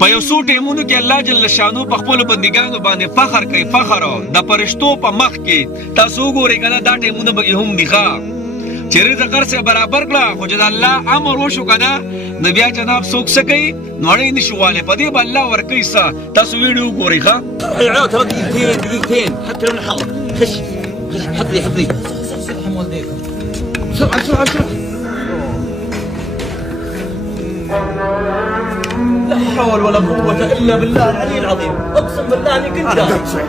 په یو څو ټیمونو کې الله جل شانو په خپل بندګانو باندې فخر کوي. فخر د فرشتو په مخ کې تاسو وګورئ کنه دا ټیمونه به هم دي ښه چې رزق سره برابر کړه خو چې الله امر وشو کنه نو بیا جناب څوک څه کوي نوړې نشواله په دې به الله ورکوي څه تاسو ویډیو وګورئ ښه العود ترى دقيقتين حتى لو نحضر خش حط لي صحهم والديكم بسرعه بسرعه بسرعه لا حول ولا قوة إلا بالله العلي العظيم، أقسم بالله إني كنت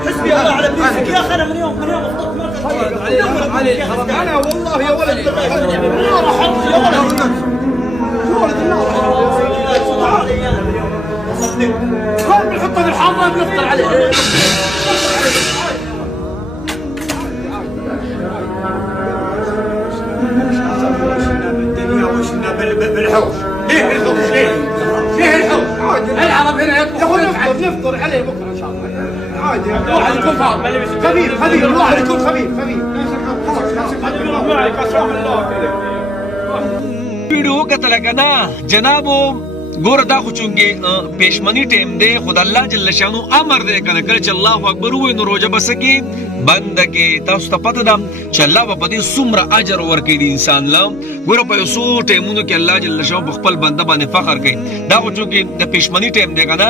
حسبي الله على ابليسك يا أخي. أنا من يوم أفطرت ما أنا والله يا ولد النار حظ يا ولد كل بنحطه في الحمام بنفطر عليه. بالدنيا وشنا بالحوش. ليه الحوش ليه؟ ليه الحوش؟ العرب هنا يطبخون نفطر عليه بكره ان شاء الله. عادي الواحد يكون خفيف خفيف الواحد يكون خفيف ویډیو کتل کنه جنابو ګور دا خو چونګي پېشمنی ټیم دی خدای الله جل شانو امر دی کنه کله چې الله اکبر وای نو روزه بس کې بند کې تاسو ته پته ده چې الله په دې څومره اجر ورکړي دی انسان له ګور په یو ټیمونو کې الله جل شانو خپل بنده باندې فخر کوي. دا خو چونګي د پېشمنی ټیم دی کنه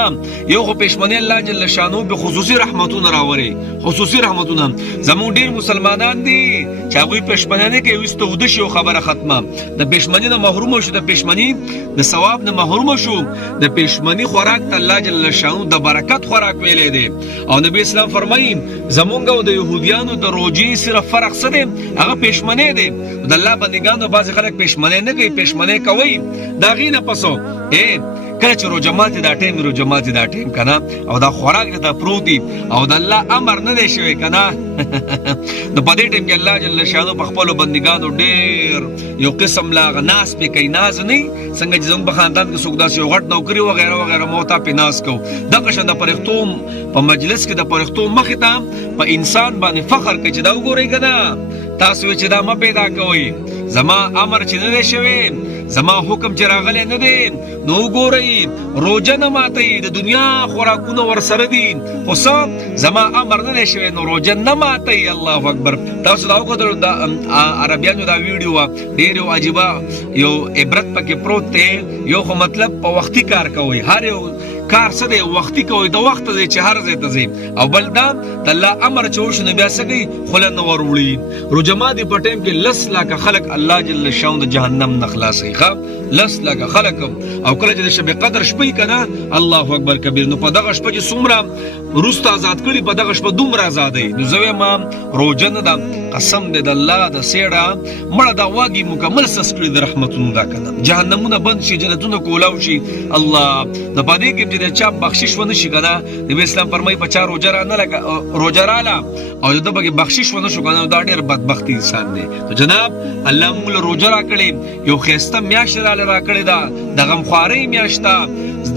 یو خو پېشمنی الله جل شانو به خصوصي رحمتونه راوړي. خصوصي رحمتونه زموږ ډیر مسلمانان دي چې هغه پېشمنی نه کوي وستو د شو خبره ختمه د پېشمنی نه محروم شو د پېشمنی د ثواب نه محروم شو د پېشمنی خوراک ته الله جل شانو د برکت خوراک ویلې دي. او نبی اسلام فرمایي زمونږ او د يهوديانو د روزي صرف فرق څه دی هغه پېشمنی دي. د الله بندگانو بعض خلک پېشمنی نه کوي پېشمنی کوي دا غینه پسو کله چې روجماتي دا ټیم کنه او دا خوراک د پروتي او د الله امر نه دی شوی کنه نو په دې ټیم کې الله جل شانو په خپل بندګانو ډېر یو قسم لا غناس به کوي ناز نه څنګه چې زموږ په خاندان کې څوک داسې غټ نوکری وغیرہ وغیرہ موتا په ناز کو دغه شند پرختو په مجلس کې د پرختو مخ ته په انسان باندې فخر کوي چې دا وګورئ کنه تاسو چې دا ما پیدا کوي زما امر چې نه شوی زما حکم چې راغلی نه دی نو وګورئ روزه نه ماتئ د دنیا خوراکونه ورسره دي خو څه زما امر نه شوی نو روزه نه ماتئ. الله اکبر. تاسو دا وګورئ د عربیانو دا ویډیو ډېر عجیبه یو عبرت پکې پروت دی. یو خو مطلب په وختي کار کوي هر یو کار څه دی وختي کوي د وخت دی چې هر ځای ته ځي او بل دا د الله امر چې وشو بیا څه کوي خوله نه ور وړي. روجماتي په ټیم کې لس لاکه خلک الله جل شانو د جهنم نه خلاصي لس لاکه خلک او کله چې د شب قدر شپې کنه الله اکبر کبیر نو په دغه شپه چې څومره روست آزاد کړي په دغه شپه دومره آزادې نو زوی ما روزه نه ده قسم دې د الله د سیړه مړه دا واګي مکمل سسکړي د رحمتونو دا کنه جهنمونه بند شي جنتونه کولاو شي. الله د پدې کې د چا بخشش ونه شي کنه نبی اسلام فرمایي په چا روزه را نه لګا روزه رااله او د بګي بخشش ونه شو کنه دا ډېر بدبخت انسان دی. ته جناب الله موږ روزه را کړې یو خيسته میاشت را کړې دا د غمخواري میاشته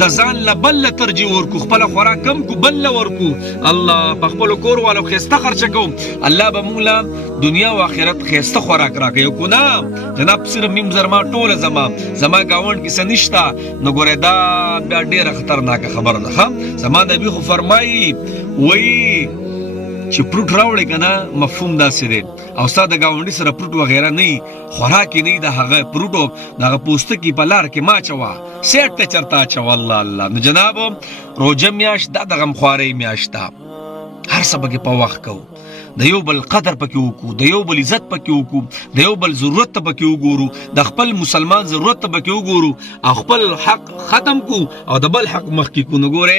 د ځان له بل ترجیح ورکو خپل خوراک کم کو بل ورکو الله په خپل کور والو خيسته خرچ کوم الله به موږ له دنیا او آخرت خيسته خوراک راکړي کو نه جناب صرف مم زرما ټوله زما گاوند کې سنشتا نو ګوره دا بیا ډېر خطرناک خبر ده. زما نبی خو فرمایي وای چې پروت راوړي کنه مفهوم داسې دی او ساده گاونډي سره پروت وغیرہ نه خوراک نه د هغه پروتو دغه پوستکی په لار کې ما چوا سیټ ته چرتا چوا الله نو جناب روزه میاش د غمخواري میاشتا هر څه به په وخت کو د یو بل قدر پکې وکړو د یو بل عزت پکې وکړو د یو بل ضرورت ته پکې وګورو د خپل مسلمان ضرورت ته پکې وګورو او خپل حق ختم کو او د بل حق مخکې کو. نو ګوره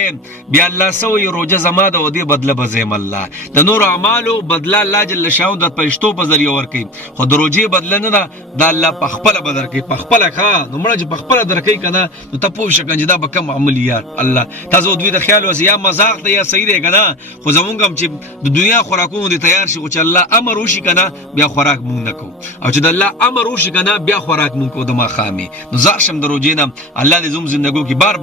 بیا الله سوې روزه زما د ودی بدله بزیم الله د نور اعمالو بدله الله جل شانو د پښتو په ذریعہ ورکي خو د روزه بدله نه ده د الله په خپل بدر کې په خپل ښه نو مړه چې په خپل درکې کنه نو ته پوه شې کنه دا به کم عملیات الله تاسو دوی د خیال وس یا مزاق دی یا صحیح دی کنه خو زمونږ چې د دنیا خوراکونو تیار شي چې الله امر وشي کنه بیا خوراک مونږ نه کو او چې د الله امر وشي کنه بیا خوراک مونږ کو د ما خامي نو زار شم د روزې نه الله دې زوم زندګو کې بار